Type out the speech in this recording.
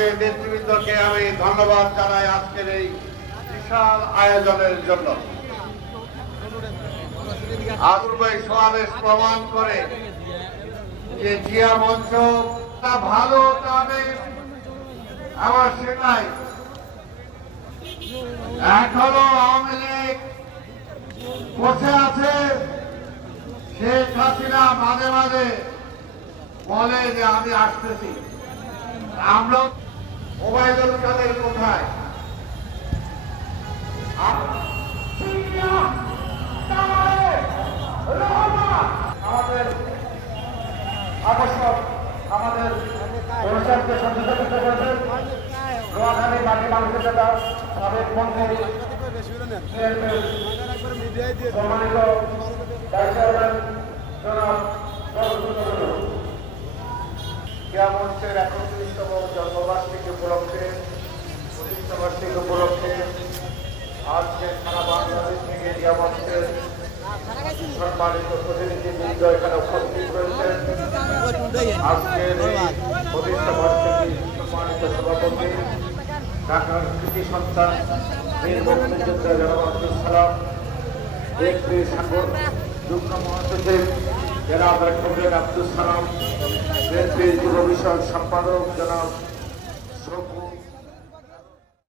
সংগ্রামী নেতৃবৃন্দকে আমি ধন্যবাদ জানাই আজকের এই বিশাল আয়োজনের জন্য। আজকের এই সমাবেশ প্রমাণ করে যে জিয়া মঞ্চ ভালো তবে আবার সেটাই এখনো আওয়ামী লীগ বসে আছে। শেখ হাসিনা মাঝে মাঝে বলে যে আমি আসতেছি, আমরা ওবায়দুল কাদের কোথায়? আমাদের আকর্ষক আমাদের অনুষ্ঠানকে সঞ্চালিত করেছেন নোয়াখালী মাটি মানুষের নেতা সাবেক মন্ত্রী সম্মানিত ভাইস চেয়ারম্যান জনাব জিয়া মঞ্চের 31তম জন্মবার্ষিকী উপলক্ষে 25 বার্ষিকী উপলক্ষে আজকে সারা বাংলাদেশ থেকে জিয়া মঞ্চের সম্মানিত প্রতিনিধিবৃন্দ এখানে উপস্থিত রয়েছেন। আজকের এই 25 বার্ষিকী সম্মানিত সভাপতি ঢাকার কৃতি সন্তান বীর মুক্তিযোদ্ধা জনাব আব্দুল সালাম, ব্যক্তি সাংগঠনিক যুগ্ম মহাসচিব জনাব আব্দুল সালাম, বিএনপির যুব বিষয়ক সম্পাদক জনাব শফি